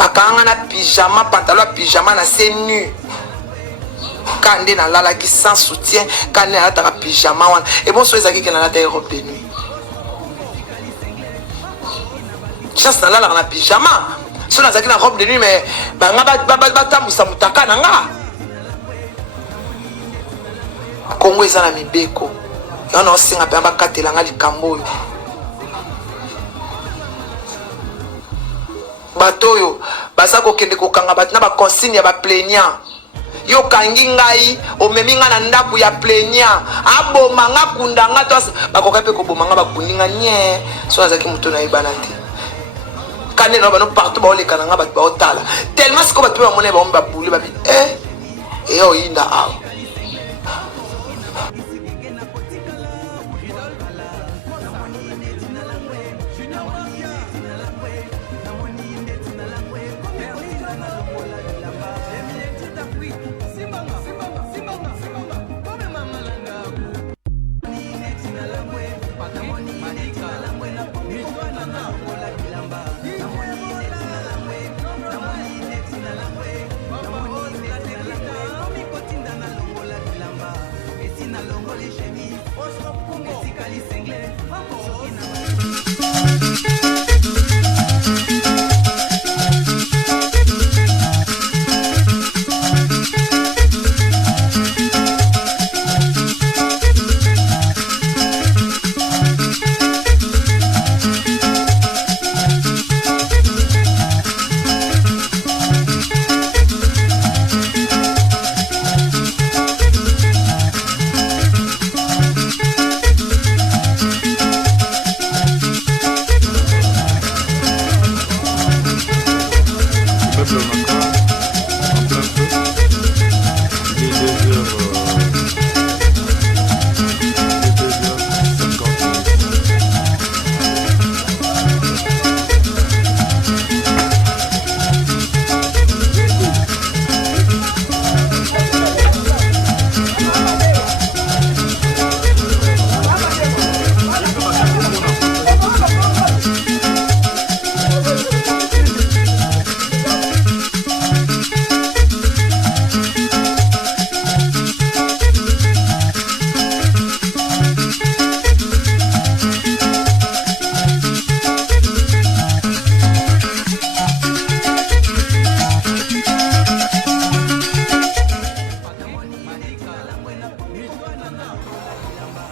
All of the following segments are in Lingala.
bakanga na pyjama pantalon pyjama na c'est nu kande na lala qui sans soutien kande na ta pyjama wana et bon so ezaki ke na ta robe de nuit chance na lala na pyjama so na zaki na robe de nuit mais banga batambusa mutaka na nga Kongo eza na mibeko yana osenga pe bakatela nga likambo oyo bato oyo baza kokende kokanga bato na baconsigne ya baplaignant yo kangi ngai omemi nga na ndako ya plaignant aboma nga kunda nga to bakoka pe koboma nga bakundi nga nye so azaki moto na yebana te kane na bano partout baoleka na nga bato baotala tellement siko bato bamona baomi babule babi eyo oyinda awa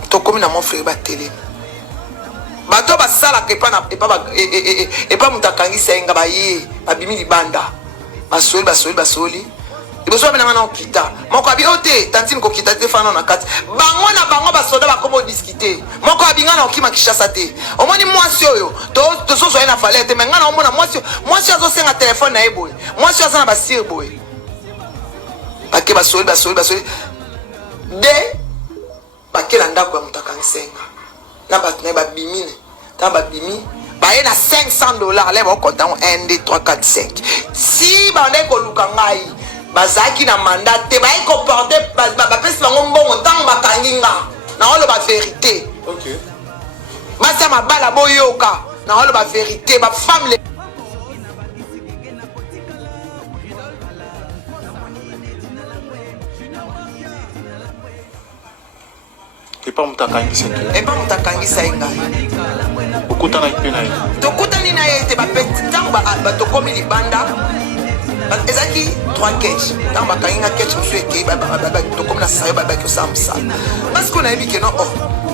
tokomi na mon frère batele bato basala ke pa na epa mutakangisa enga baye babimi libanda basoli liboso bana na okita moko abi ote tantine ko kita te fana na kati bango basoda bakomo discuter moko abinga na okima kishasa te omoni mwasi oyo to soso ena fale te menga na omona mwasi azo senga telefone na eboy mwasi aza na basir boy bake basoli de bakela ndako ya mutakangisenga na bato na babimine ta babimi baye na $500 leba okota 1 2 3 4 5 si bande ko luka ngai bazaki na mandat te baye ko porter bapesi bango mbongo ntango bakangi nga na oloba vérité OK basa mabala boyoka na oloba vérité ba femme epa mutakangisa engai okutana pena ye tokutani na ye te bapeti ntango batokomi libanda ezaki 3 catch ntango bakangi nga catch mosu ekei tokomi na sayo babaki osala mosala parceke nayebi ke no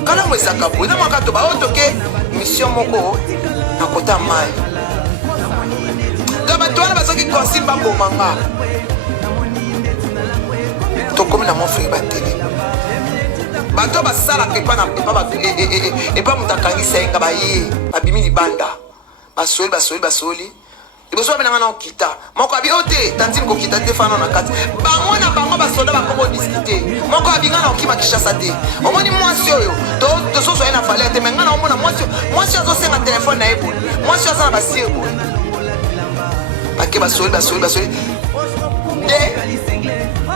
kala mo ezaka boye na mwaka to baotoke mission moko na kota mai ga bato wana bazoki consigne babomanga tokomi na mon frère batele bato basala ke pa na epa mutakangisa enga baye babimi libanda basoli liboso babinanga na okita moko abi ote tantine kokita te fana na kati bango basoda bakomo discuter moko abinga na okima kishasa te omoni mwasi oyo to soso ena fale te menga na omona mwasi azo senga telefone na eboy mwasi aza na basir boy bake basoli de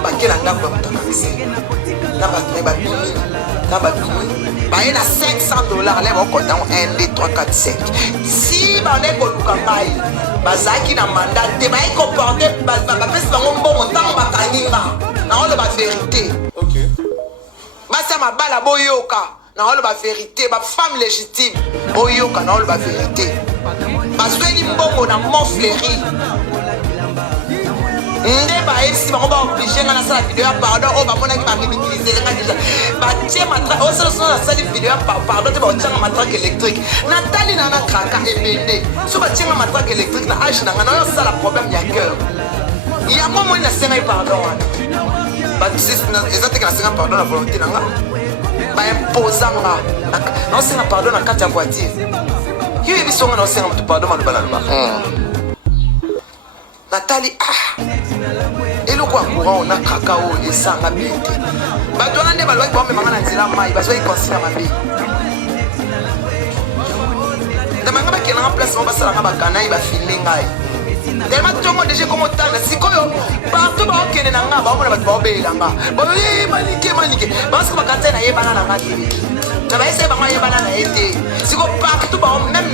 bakela ndako ya mutakangisa na bato na babimi na babini baye na $500 le bakota 1 2 3 4 5 si bande koluka ngai bazaki na mandat te baye comporte bapesi bango mbongo ntango bakaninga na oloba vérité basa mabala boyoka na oloba vérité bafemme légitime boyoka na oloba vérité bazweni mbongo na Montfleury nde bayebisi bango baoblige nga nasala video ya pardon oyo bamonaki baridiculise nga deja batie matraque osolosono nasali video ya pardon te baotianga matraque électrique natali na na kraka ebende so batianga matraque électrique na age na nga na oyo osala problème ya cœur yango moi nasengai pardon wana eza teke nasenga pardon na volonté na nga baimposanga naosenga pardon na kati ya voiture yo yebiso nga naosenga moto pardon maloba na lobaka natali eloko ya courant ona kaka oyo esanga bien te bato wana nde balobaki baomemanga na nzela mai bazwaki consigne ya mabe ndamanga bakendanga place mo basalanga bakanai bafilme ngai telema ntongo deja ekomotana sikoyo partout baokende na nga baomona bato baobelela nga manike basiko bakanzai nayebana na nga te na baese bango ayebana na ye te siko partout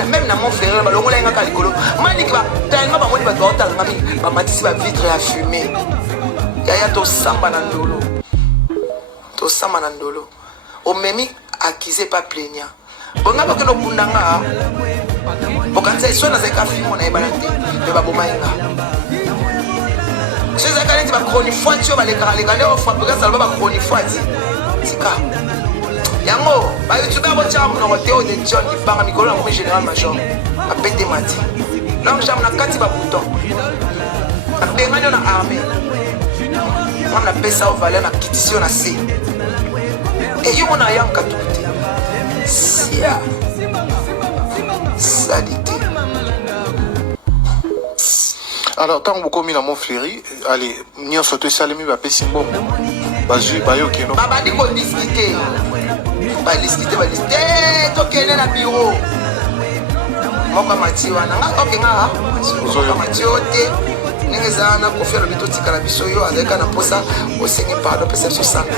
même na Montfleury balongola nga ka likolo manike batalinga bamoni bato baotalanga mingi bamatisi bavitre ya fume yaya tosamba na ndolo omemi accusé pas plaignant bonga bakende okunda nga bokanisa eso nazalaki afimo nayebana te me babomai nga so ezalaki neti bachronifoiti oyo balekaleka nde ofabrekasaloba bachronifoiti tika yango bayoutube abotiaka monoko te oyo de john libanga mikolo na momi général major apete mati donc jambe na kati babouton nabengani yo na armée wana napesa o valeur na kitisi yo na se eyo mona yanka tuku te sia salité. Alors, tant que vous avez Montfleury, allez, nous sommes salami va passer bon. Bazui bayo keno. Baba dit qu'on discuter. Ba discuter. To kene na bureau. Moka mati wana nga okay nga. Moka mati ote. Ningeza na kofia lo bito tikala biso yo avec na posa o sengi pardon pesa so sanga.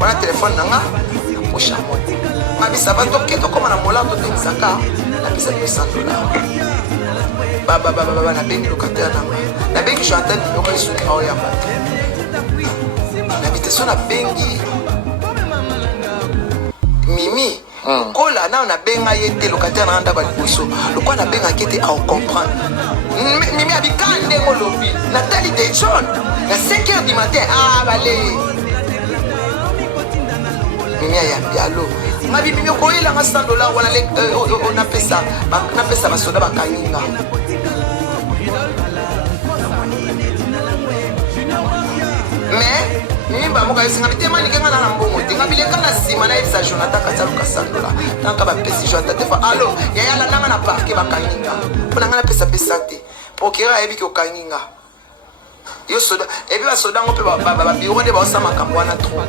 Wana téléphone nanga posha mo. Mabisa ba to keto koma na mola to temisaka. Napesa $100 baba na bengi locataire na bengi chantal yoko isuni ao ya mate na biteso na bengi mimi kola na benga yete locataire na ndaba liboso lokwa na benga kete au comprendre mimi abikande ngolobi Nathalie de John na 5h du matin balé mimi ya allo mabi mimi koyela nga $100 wana le on apesa basoda bakanginga mais mimi bamoka yosinga bitema nikenga na mbongo te ngabileka na sima na yebisa Jonathan katsaluka $100 tanka bapesi Jonathan tefa allo yayala nanga na parke bakanginga mpona nga napesa pesa te procureur ayebi ke okanginga yo soda ebi basoda ngo mpe babiro nde baosa makambo wana tro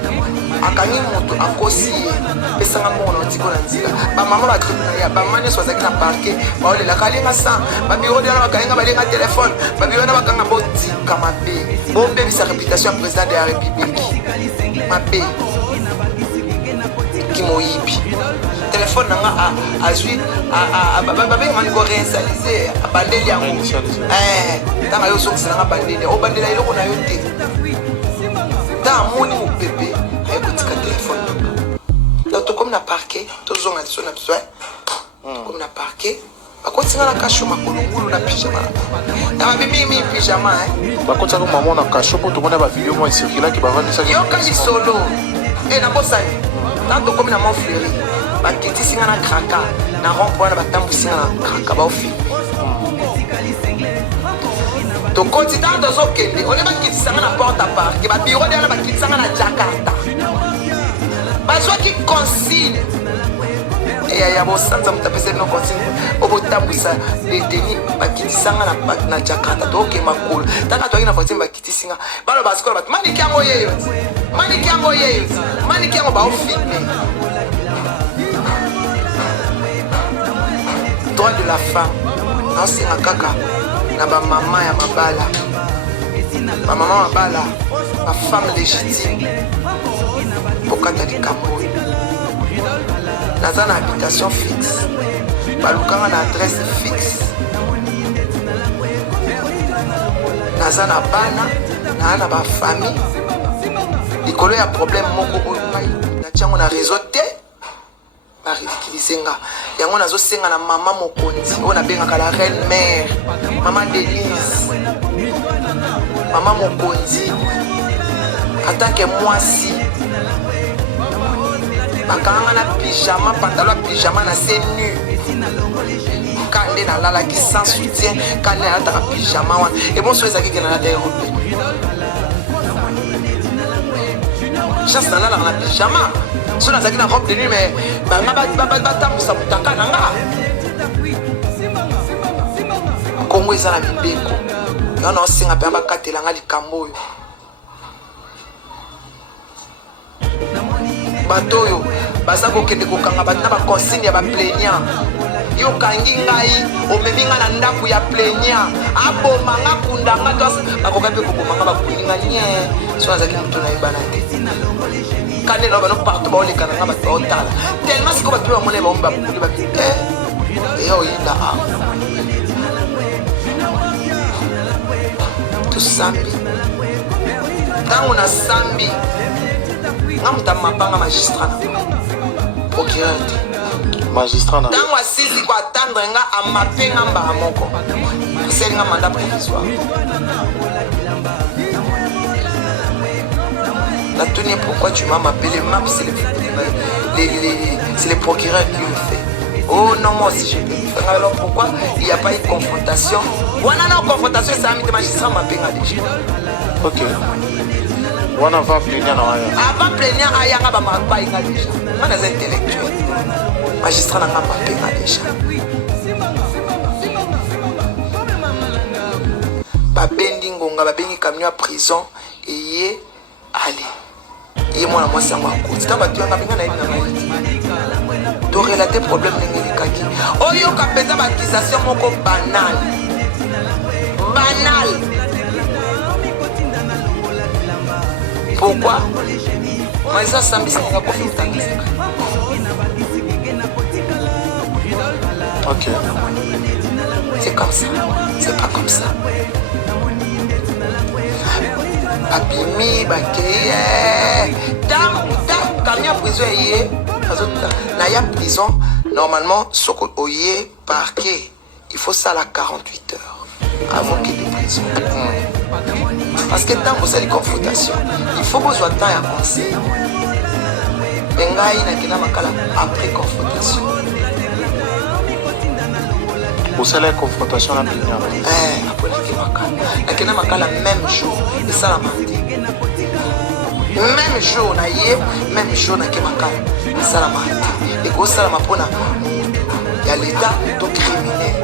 akangi moto akosi ye pesanga mbongo na otiko na nzela bamama batribunaya bamama nyonso bazalaki na parke baolelaka alinga san babiro nde wana bakalinga balinga telefone babiro wana bakanga botika mabe bobebisa réputation ya président de la république mabe kimoyibi telefone nanga azwi babengani ko réinitialize abandeli yango tanga yo sokisela nga bandeli obandela eloko na yo te ta amoni mopepe ayekotika telefone donc tokomi na parke tozonga liso na biso tokomi na parke bakotinga na kasho makolo ngulu na pyjama na babimi pyjama bakotiaka mama na kasho mpo tomona bavideo mwa esirkulaki bavandisaki yoka lisolo nabosani ntan tokomi na Montfleury bakitisinga na kraka na rompo wana batambusinga na kraka baofilme tokoti ntango tozokende ole bakitisanga na porte à parke babiro nde wana bakitisanga na Jakarta bazwaki consigne ya bosanza moto apesa bino consigne obotambwisa deteni bakitisanga na Jakarta tooke makolo ntango toyaki na voitine bakitisinga baloba sikola bato maniki yango yeyo maniki yango baofilme droit de la femme naosenga kaka na bamama ya mabala bamama mabala bafemme légitime pokata likambo oyo naza na habitation fixe balukanga na adresse fixe naza na bana naa na bafamille likolo ya problème moko oyo ngai natiango na réseau te baridiculise nga yango nazosenga na mama mokonzi oyo nabengaka la reine mère mama Denise mama mokonzi en tant que mwasi bakanga na pyjama pantalon ya pyjama na se nu kande nalalaki sans soutien kande nalataka pyjama wana ebonso ezalaki ke nalata européen chance nalalaka na pyjama so nazalaki na robe de nuit mais banga batambusa mutaka na nga kongo eza na mibeko yango naosenga mpe bakatelanga likambo oyo bato oyo baza kokende kokanga bato na baconsigne ya baplaignant yokangi ngai omemi nga na ndako ya plaignant abomanga kundanga to bakoka mpe kobomanga bakuninga nye so nazalaki moto nayebana te kande na bano partout baolekana nga bato baotala tellement siko bato bamona baomi babukuli babi eya oyinda a tosambi ntango nasambi nga moto amapanga magistrat procureur te magistrat na ntango asisi koatendre nga amape nga mbaka moko aseli nga mandat provisoire natuni pourquoi tu m'as appelé map c'est le procureur qui le fait oh non moi aussi je peux le faire alors pourquoi il n'y a pas eu de confrontation wana na confrontation ça a mis de magistrat mapenga déjà ok wana va plaignant na waya avant plaignant ayanga ba mapenga déjà moi des intellectuels magistrat na mapenga déjà babendi ngonga babengi camion à prison et allez et moi la moi ça m'a coûté quand tu as ngabinga na yebi na mai to relater problème ndenge likaki oyo kapeza ba accusation moko banal pourquoi moi ça sambisa nga ko fi tangisa ok c'est comme ça c'est pas comme ça abimi bakeye tam camion prison yé na ya prison normalement soko oye parquet il faut ça à 48 heures avant qu'il de prison parce que tant que c'est les confrontations il faut besoin de temps à conseil bengai na kina makala après confrontation au salaire confrontation na plaignant après la kina makala même jour et ça la menti même jour na ye même jour na kemakala ça la menti et ko ça la mapona ya l'état to criminel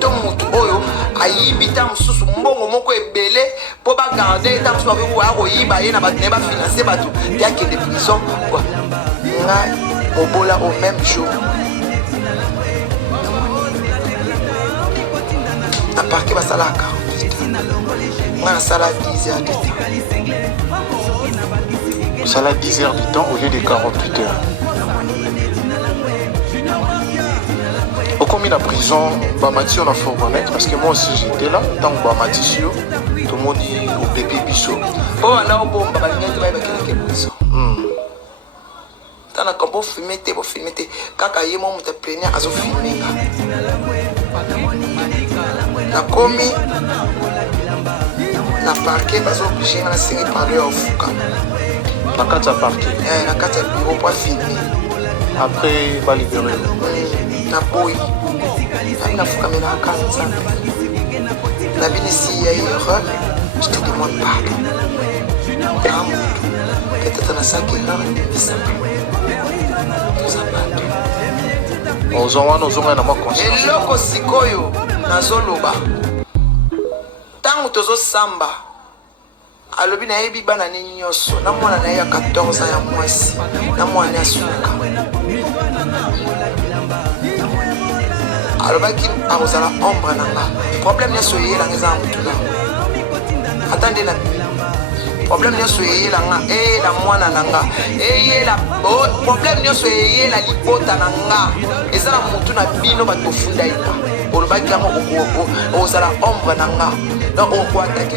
to mutu oyo ayibi ta mususu mbongo moko ebele po ba garder ta mususu ba ko yiba ye na ba ne ba financer bato ya ke de prison quoi nga obola au même jour na parquet basala 48 nga nasala 10 heures de temps ça a 10 heures du temps au lieu de 48 heures au combien la prison bamati on a faut reconnaître parce que moi aussi j'étais là tant que bamati sur tout le monde dit au bébé biso po anda obomba balingaki bayebakilaki prison tana ka bofilme te kaka ye mo moto plaignant azofilmenga nakomi na parquet bazooblige nga nasengi parler ofuka na kati ya parquet na kati ya bureau po afilme après balibéré na boyi nami nafukamelaka nzambe nabini si ya erreur je te demande pardon na motu peut-être nasaki erreur ndebisa ozonga ozonga na mwa conscience eloko sikoyo nazoloba ntango tozosamba alobi nayebi bana ne nyonso na mwana na ye ya 14 ans ya mwasi na mwana ya suka alobaki akozala ombre na nga problème nyonso eyelanga eza na motu na ata nde na problème nyonso eyela nga eyela mwana na nga eyela problème nyonso eyela libota na nga eza na motu na bino bato ofunda ita olobaki yango ozala ombre na nga donc okoatake